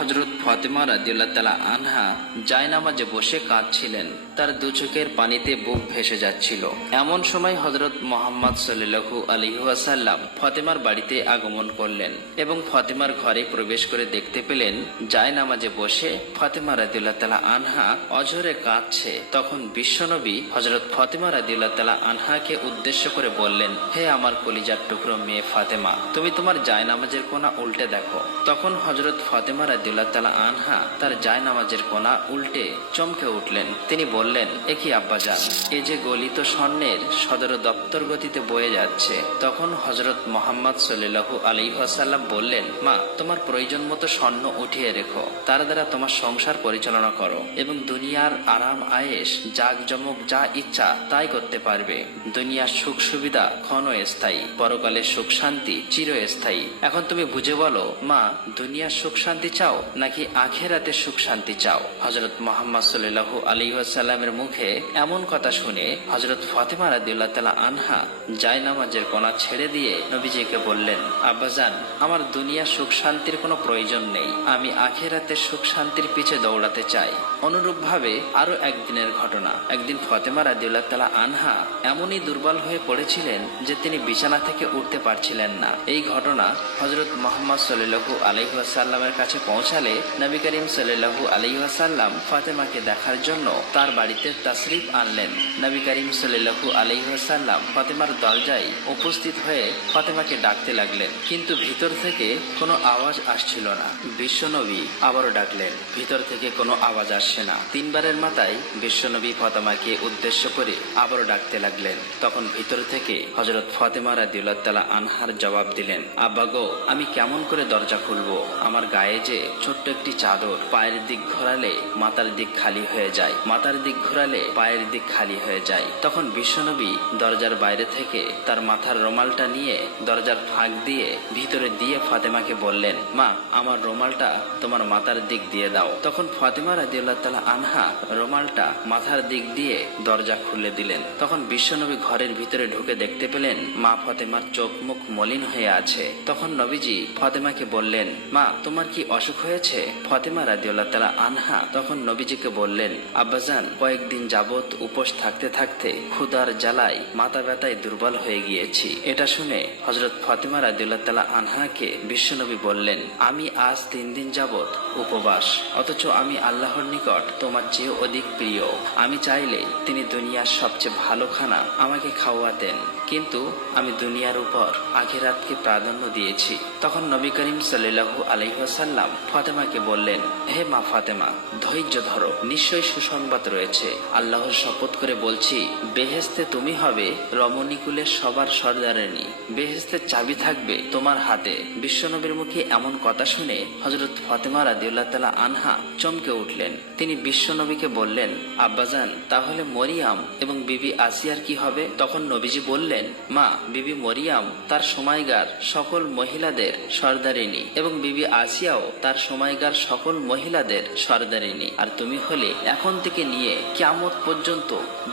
হযরত ফাতেমা রাদিয়াল্লাহু তাআলা আনহা জায়নামাজে বসে কাঁদছিলেন। তার দু চোখের পানিতে বুক ভেসে যাচ্ছিল। এমন সময় হযরত মুহাম্মদ সাল্লাল্লাহু আলাইহি ওয়াসাল্লাম ফাতেমার বাড়িতে আগমন করলেন এবং ফাতেমার ঘরে প্রবেশ করে দেখতে পেলেন জায়নামাজে বসে ফাতেমা রাদিয়াল্লাহু তাআলা আনহা অঝরে কাঁদছে। তখন বিশ্বনবী হযরত ফাতেমা রাদিয়াল্লাহু তাআলা আনহাকে উদ্দেশ্য করে বললেন, হে আমার কলিজার টুকরো মেয়ে ফাতেমা, তুমি তোমার জায়নামাজের কোনা উল্টে দেখো। তখন হযরত ফাতেমা রাদিয়াল্লাহু তাআলা আনহা তার জায়নামাজের কোনা উল্টে চমকে উঠলেন। তিনি বললেন, এ কি আব্বাজান, এ যে গলিত স্বর্ণের সদর দপ্তর গতিতে বয়ে যাচ্ছে। তখন হযরত মুহাম্মদ সাল্লাল্লাহু আলাইহি ওয়াসাল্লাম বললেন, মা, তোমার প্রয়োজন মতো স্বর্ণ উঠিয়ে রেখো, তার দ্বারা তোমার সংসার পরিচালনা করো এবং দুনিয়ার আরাম আয়েশ জাঁকজমক যা ইচ্ছা তাই করতে পারবে। দুনিয়ার সুখ সুবিধা ক্ষণস্থায়ী, পরকালের সুখ শান্তি চিরস্থায়ী। এখন তুমি বুঝে বলো, মা, দুনিয়ার সুখ শান্তি চাও নাকি আখিরাতের সুখ শান্তি চাও? হযরত মুহাম্মদ সাল্লাল্লাহু আলাইহি ওয়াসাল্লামের মুখে এমন কথা শুনে হযরত ফাতেমা রাদিয়াল্লাহু তাআলা আনহা জায়নামাজের কোনা ছেড়ে দিয়ে নবীজিকে বললেন, আব্বাজান, আমার দুনিয়ার সুখ শান্তির কোনো প্রয়োজন নেই, আমি আখিরাতের সুখ শান্তির পিছে দৌড়াতে চাই। অনুরূপভাবে আরো একদিনের ঘটনা। একদিন ফাতেমা রাদিয়াল্লাহু তাআলা আনহা এমনই দুর্বল হয়ে পড়েছিলেন যে তিনি বিছানা থেকে উঠতে পারছিলেন না। এই ঘটনা হযরত মুহাম্মদ সাল্লাল্লাহু আলাইহি ওয়াসাল্লামের কাছে পৌঁছালে নবী করিম সাল্লাল্লাহু আলাইহি ওয়াসাল্লাম ফাতেমাকে দেখার জন্য তার বাড়িতে তাশরিফ আনলেন। নবী করিম সাল্লাল্লাহু আলাইহি ওয়াসাল্লাম ফাতেমার দরজায় উপস্থিত হয়ে ফাতেমাকে ডাকতে লাগলেন, কিন্তু ভিতর থেকে কোনো আওয়াজ আসছিল না। বিশ্বনবী আবারও ডাকলেন, ভিতর থেকে কোনো আওয়াজ আসছে না। তিনবারের মাথায় বিশ্বনবী ফাতেমাকে উদ্দেশ্য করে আবারও ডাকতে লাগলেন। তখন ভিতর থেকে হযরত ফাতেমা রাদিয়াল্লাহু তাআলা আনহার জবাব দিলেন, আব্বা গো, আমি কেমন করে দরজা খুলবো? আমার গায়ে যে ছোট্ট একটি চাদর, পায়ের দিক ঘোরালে মাথার দিক খালি হয়ে যায়, মাথার দিক ঘোরালে পায়ের দিক খালি হয়ে যায়। তখন বিশ্বনবী দরজার বাইরে থেকে তার মাথার রুমালটা নিয়ে দরজার ফাঁক দিয়ে ভিতরে দিয়ে ফাতেমাকে বললেন, মা, আমার রুমালটা তোমার মাথার দিক দিয়ে দাও। তখন ফাতেমা রাদিয়াল্লাহু তাআলা আনহা রুমালটা মাথার দিক দিয়ে দরজা খুলে দিলেন। তখন বিশ্বনবী ঘরের ভিতরে ঢুকে দেখতে পেলেন মা ফাতেমার চোখ মুখ মলিন হয়ে আছে। তখন নবীজি ফাতেমাকে বললেন, মা, তোমার কি অসুখ হয়েছে? ফাতেমা রাদিয়াল্লাহু তাআলা আনহা তখন নবীজিকে বললেন, আব্বাজান, কয়েকদিন যাবত উপোস থাকতে থাকতে ক্ষুধার জ্বালায় মাথা ব্যথায় দুর্বল হয়ে গিয়েছি। এটা শুনে হযরত ফাতেমা রাদিয়াল্লাহু তাআলা আনহাকে বিশ্বনবী বললেন, আমি আজ 3 দিন যাবত উপবাস, অথচ আমি আল্লাহর নিকট তোমার চেয়ে অধিক প্রিয়। আমি চাইলে তিনি দুনিয়ার সবচেয়ে ভালো খানা আমাকে খাওয়াতেন, কিন্তু আমি দুনিয়ার উপর আখিরাতকে প্রাধান্য দিয়েছি। তখন নবী করিম সাল্লাল্লাহু আলাইহি ওয়াসাল্লাম ফাতেমাকে বললেন, হে মা ফাতেমা, ধৈর্য ধরো, নিশ্চয়ই সুসংবাদ রয়েছে। আল্লাহর শপথ করে বলছি, বেহেশতে তুমি হবে রমণীকুলের সবার সর্দারিনী, বেহেশতের চাবি থাকবে তোমার হাতে। বিশ্বনবীর মুখে এমন কথা শুনে হযরত ফাতেমা রাদিয়াল্লাহু তাআলা আনহা চমকে উঠলেন। তিনি বিশ্বনবীকে বললেন, আব্বাজান, তাহলে মরিয়াম এবং বিবি আসিয়ার কি হবে? তখন নবীজি বললেন, মা, বিবি মরিয়াম তার সময়কার সকল মহিলাদের সর্দারিনী এবং বিবি আসিয়াও তার সময়কার সকল মহিলাদের সর্দারিনী, আর তুমি হলে এখন থেকে নিয়ে কিয়ামত পর্যন্ত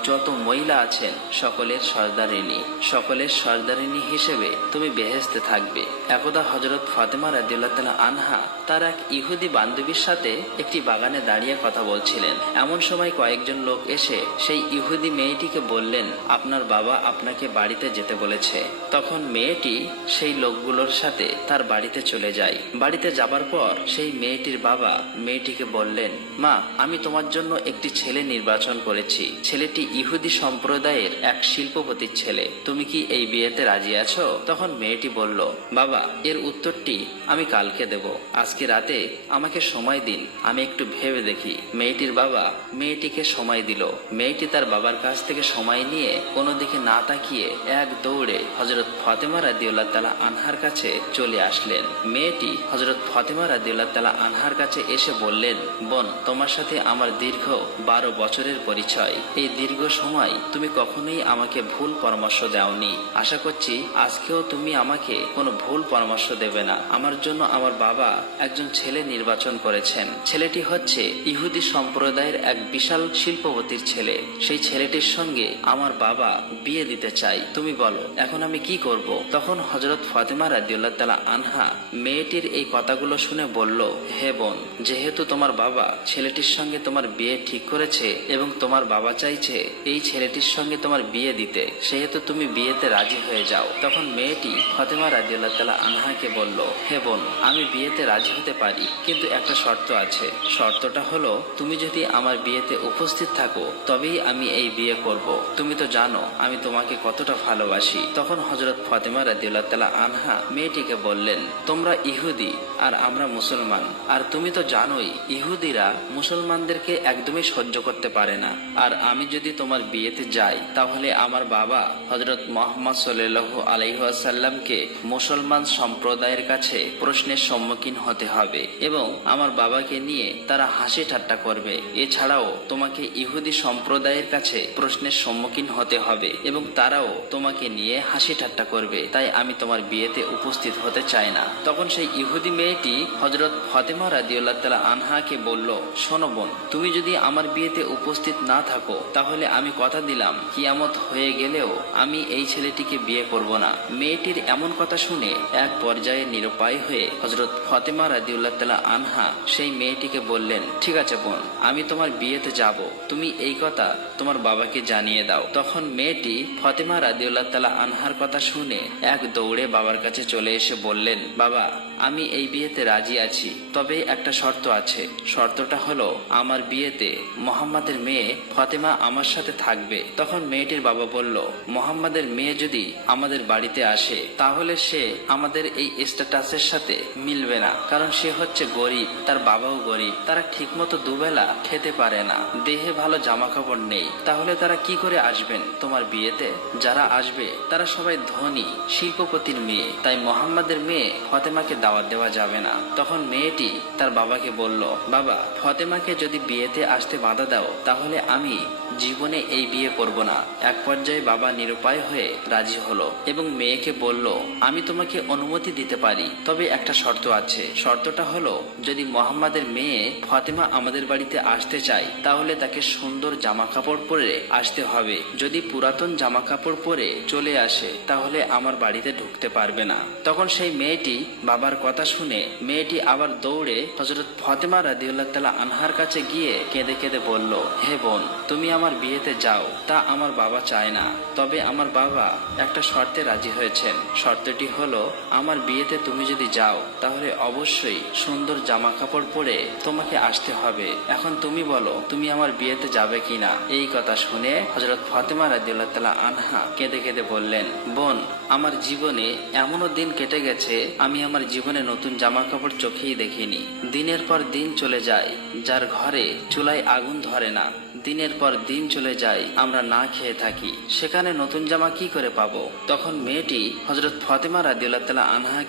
যত মহিলা আছেন সকলের সর্দারিনী। সকলের সর্দারিনী হিসেবে তুমি বেহেশতে থাকবে। একদা হযরত ফাতেমা রাদিয়াল্লাহু তাআলা আনহা তার এক ইহুদি বান্ধবীর সাথে একটি বাগানে দাঁড়িয়ে কথা বলছিলেন। এমন সময় কয়েকজন লোক এসে সেই ইহুদি মেয়েটিকে বললেন, আপনার বাবা আপনাকে বাড়িতে যেতে বলেছে। তখন মেয়েটি সেই লোকগুলোর সাথে তার বাড়িতে চলে যায়। বাড়িতে যাবার পর সেই মেয়েটির বাবা মেয়েটিকে বললেন, মা, আমি তোমার জন্য একটি ছেলে নির্বাচন করেছি। ছেলেটি ইহুদি সম্প্রদায়ের এক শিল্পপতির ছেলে। তুমি কি এই বিয়েতে রাজি আছো? তখন মেয়েটি বলল, বাবা, এর উত্তরটি আমি কালকে দেব, আজকে রাতে আমাকে সময় দিন, আমি একটু ভেবে দেখি। মেয়েটির বাবা মেয়েটিকে সময় দিল। মেয়েটি তার বাবার কাছ থেকে সময় নিয়ে কোনো দিকে না তাকিয়ে এক দৌড়ে হযরত ফাতেমা রাদিয়াল্লাহু তাআলা আনহার কাছে চলে আসলেন। মেয়েটি হযরত ফাতেমা রাদিয়াল্লাহু তাআলা আনহার কাছে এসে বললেন, বোন, তোমার সাথে আমার দীর্ঘ 12 বছরের পরিচয়। এই দীর্ঘ সময় তুমি কখনোই আমাকে ভুল পরামর্শ দাওনি। আশা করছি আজকেও তুমি আমাকে কোনো ভুল পরামর্শ দেবে না। আমার জন্য আমার বাবা একজন ছেলে নির্বাচন করেছেন। ছেলেটি হচ্ছে ইহুদি সম্প্রদায়ের এক বিশাল শিল্পপতির ছেলে। সেই ছেলেটির সঙ্গে আমার বাবা বিয়ে দিতে চাই। তুমি বলো এখন আমি কি করব? তখন হযরত ফাতেমা রাদিয়াল্লাহু তাআলা আনহা মেয়েটির এই কথাগুলো শুনে বলল, হে বোন, যেহেতু তোমার বাবা ছেলেটির সঙ্গে তোমার বিয়ে ঠিক করেছে এবং তোমার বাবা চাইছে এই ছেলেটির সঙ্গে তোমার বিয়ে দিতে, সেহেতু তুমি বিয়েতে রাজি হয়ে যাও। তখন মেয়েটি ফাতেমা রাদিয়াল্লাহু তাআলা আনহাকে বলল, হে বোন, আমি বিয়েতে রাজি হতে পারি, কিন্তু একটা শর্ত আছে। শর্তটা হলো তুমি যদি আমার বিয়েতে উপস্থিত থাকো তবেই আমি এই বিয়ে করব। তুমি তো জানো আমি তোমাকে কতটা ভালোবাসি। তখন হযরত ফাতেমা রাদিয়াল্লাহু তাআলা আনহা মেয়েটিকে বললেন, তোমরা ইহুদি আর আমরা মুসলমান, আর তুমি তো জানোই ইহুদিরা মুসলমানদেরকে একদমই সহ্য করতে পারে না। আর আমি যদি তোমার বিয়েতে যাই তাহলে আমার বাবা হযরত মুহাম্মদ সাল্লাল্লাহু আলাইহি ওয়াসাল্লামকে মুসলমান সম্প্রদায়ের কাছে প্রশ্নের সম্মুখীন হতে হবে এবং আমার বাবাকে নিয়ে তারা হাসি ঠাট্টা করবে। এছাড়াও তোমাকে ইহুদি সম্প্রদায়ের কাছে প্রশ্নের সম্মুখীন হতে হবে এবং তারাও তোমাকে নিয়ে হাসি ঠাট্টা করবে। তাই আমি তোমার বিয়েতে উপস্থিত হতে চাই না। তখন সেই ইহুদি মেয়েটি হযরত ফাতেমা রাদিয়াল্লাহু তাআলা আনহাকে বলল, শোনো বোন, তুমি যদি আমার বিয়েতে উপস্থিত না থাকো তাহলে আমি কথা দিলাম কিয়ামত হয়ে গেলেও আমি এই ছেলেটিকে বিয়ে করব না। মেয়েটির এমন কথা শুনে এক পর্যায়ে নিরুপায় হয়ে হযরত ফাতেমা রাদিয়াল্লাহু তাআলা আনহা সেই মেয়েটিকে বললেন, ঠিক আছে বোন, আমি তোমার বিয়েতে যাব, তুমি এই কথা তোমার বাবাকে জানিয়ে দাও। তখন মেয়েটি ফাতেমা রাদিয়াল্লাহু তাআলা আনহার কথা শুনে এক দৌড়ে বাবার কাছে চলে এসে বললেন, বাবা, আমি এই বিয়েতে রাজি আছি, তবে একটা শর্ত আছে। শর্তটা হলো আমার বিয়েতে মুহাম্মাদের মেয়ে ফাতেমা আমার সাথে থাকবে। তখন মেয়েটির বাবা বলল, মুহাম্মাদের মেয়ে যদি আমাদের বাড়িতে আসে তাহলে সে আমাদের এই স্ট্যাটাসের সাথে মিলবে না, কারণ সে হচ্ছে গরিব, তার বাবাও গরিব, তারা ঠিকমতো দুবেলা খেতে পারে না, দেহে ভালো জামা কাপড় নেই, তাহলে তারা কি করে আসবেন তোমার বিয়েতে? যারা আসবে তারা সবাই ধনী শিল্পপতির মেয়ে, তাই মুহাম্মাদের মেয়ে ফাতেমাকে দাওয়াত দেওয়া যাবে না। তখন মেয়েটি তার বাবাকে বলল, বাবা, ফাতেমাকে যদি বিয়েতে আসতে বাধা দাও তাহলে আমি জীবনে এই বিয়ে করব না। এক পর্যায়ে বাবা নিরুপায় হয়ে রাজি হলো এবং মেয়েকে বলল, আমি তোমাকে অনুমতি দিতে পারি, তবে একটা শর্ত আছে। শর্তটা হলো যদি মুহাম্মাদের মেয়ে ফাতেমা আমাদের বাড়িতে আসতে চায় তাহলে তাকে সুন্দর জামা কাপড় পরে আসতে হবে। যদি পুরাতন জামা কাপড় পরে চলে আসে তাহলে আমার বাড়িতে ঢুকতে পারবে না। তখন সেই মেয়েটি বাবার কথা শুনে মেয়েটি আবার দৌড়ে হযরত ফাতেমা রাদিয়াল্লাহু তাআলা আনহার কাছে গিয়ে কেঁদে কেঁদে বলল, হে বোন, তুমি আমার বিয়েতে যাও, তা আমার বাবা চায় না, তবে আমার বাবা একটা শর্তে রাজি হয়েছেন। শর্তটি হলো আমার বিয়েতে তুমি যদি যাও তাহলে অবশ্যই সুন্দর জামা কাপড় পরে তোমাকে আসতে হবে। এখন তুমি বলো তুমি আমার বিয়েতে যাবে কিনা? এই কথা শুনে হযরত ফাতেমা রাদিয়াল্লাহু তাআলা আনহা কেঁদে কেঁদে বললেন, বোন, আমার জীবনে এমনও দিন কেটে গেছে আমি আমার জীবনে নতুন জামা কাপড় চোখেই দেখিনি। দিনের পর দিন চলে যায়, যার ঘরে চুলায় আগুন ধরে না, দিনের পর দিন চলে যায় আমরা না খেয়ে থাকি, সেখানে নতুন জামা কি করে পাবো? তখন মেয়েটি হযরত ফাতেমা রাদিয়াল্লাহু তাআলা আনহা